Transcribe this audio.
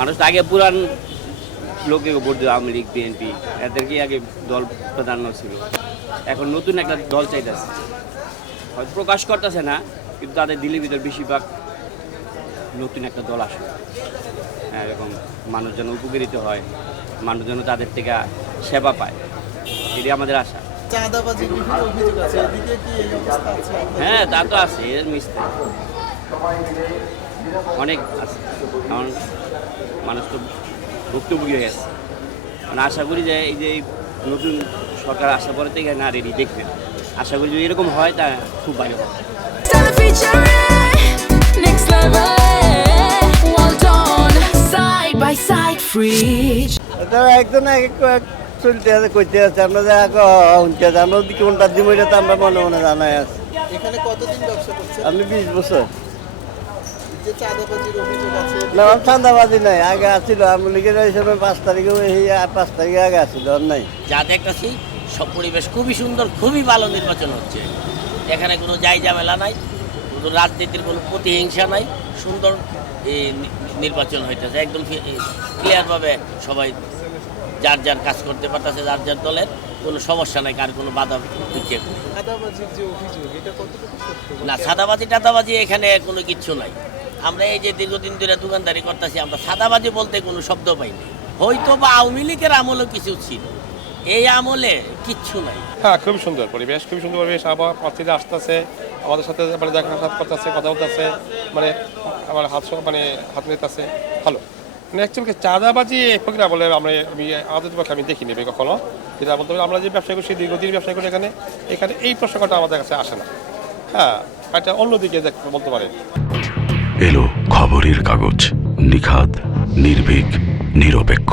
মানুষ তো আগে পুরান লোকে ভোট দেওয়া, আওয়ামী লীগ, বিএনপি, এদেরকে আগে দল প্রাধান্য ছিল। এখন নতুন একটা দল চাইতেছে, হয়তো প্রকাশ করতেছে না, কিন্তু তাদের দিলের ভিতর বেশিরভাগ নতুন একটা দল আসে। হ্যাঁ, এরকম মানুষ যেন উপকৃত হয়, মানুষ যেন তাদের থেকে সেবা পায়, এটি আমাদের আশা। চাঁদাবাজির বিভিন্ন অভিযোগ আছে, এদিকে কি এই অবস্থা আছে? হ্যাঁ, তা তো আছে, এর মিশতে অনেক আছে, কারণ মানুষ তো ভুক্তভোগী হয়ে গেছে। মানে আশা করি যে এই যে নতুন সরকার আসার পরে থেকে না রেডি দেখবেন, আশা করি যদি এরকম হয় তা খুব ভালো হবে। Next level, well done, side by side, free. একজন চলতে আছে, করতে আছে, আমরা যা শুনতে আছে, আমরা ওদিকে কোনটা দিব এটা তো আমরা মনে মনে জানাই আছি। এখানে কতদিন ব্যবসা করছেন? আমি 20 বছর। যে চাঁদাবাজির অভিযোগ আছে, না, আমার চাঁদাবাজি নাই, আগে আসছিল আওয়ামী লীগের ওই সময় 5 তারিখে, এই 5 তারিখে আগে আসছিল, আর নাই। যা দেখতেছি সব পরিবেশ খুবই সুন্দর, খুবই ভালো নির্বাচন হচ্ছে। এখানে কোনো যাই ঝামেলা নাই, কোনো রাজনীতির কোনো প্রতিহিংসা নাই, সুন্দর নির্বাচন হইতেছে। একদম ক্লিয়ারভাবে সবাই যার যার কাজ করতে পারতেছে, যার যার দলের কোনো সমস্যা নাই, কার কোনো বাধা দিচ্ছে। চাঁদাবাজির যে অভিযোগ, এটা কতটুকু সত্য? না, সাদাবাজি টাদাবাজি এখানে কোনো কিচ্ছু নাই। আমরা এই যে দীর্ঘদিন ধরে দোকানদারি করতেছি, আমরা সাদাবাজি বলতে কোনো শব্দ পাইনি। হয়তো বা আওয়ামী লীগের আমলও কিছু ছিল, এই আমলে কিচ্ছু নাই। হ্যাঁ, খুবই সুন্দর পরিবেশ, খুবই সুন্দর পরিবেশ। আবার প্রার্থীরা আসতেছে, আমাদের সাথে মানে দেখা সাক্ষাৎ করতেছে, কথা বলতেছে, মানে আমার হাত নিতেছে, ভালো। মানে অ্যাকচুয়ালি চাঁদাবাজি প্রক্রিয়া বলে আমি আমাদের পক্ষে আমি দেখিনি কখনো। যেটা বলতে পারি, আমরা যে ব্যবসা করছি, দীর্ঘদিন ব্যবসা করি, এখানে এই প্রশ্নটা আমাদের কাছে আসে না। হ্যাঁ, এটা অন্যদিকে বলতে পারেন। এলো খবরের কাগজ, নিখাত, নির্ভীক, নিরপেক্ষ।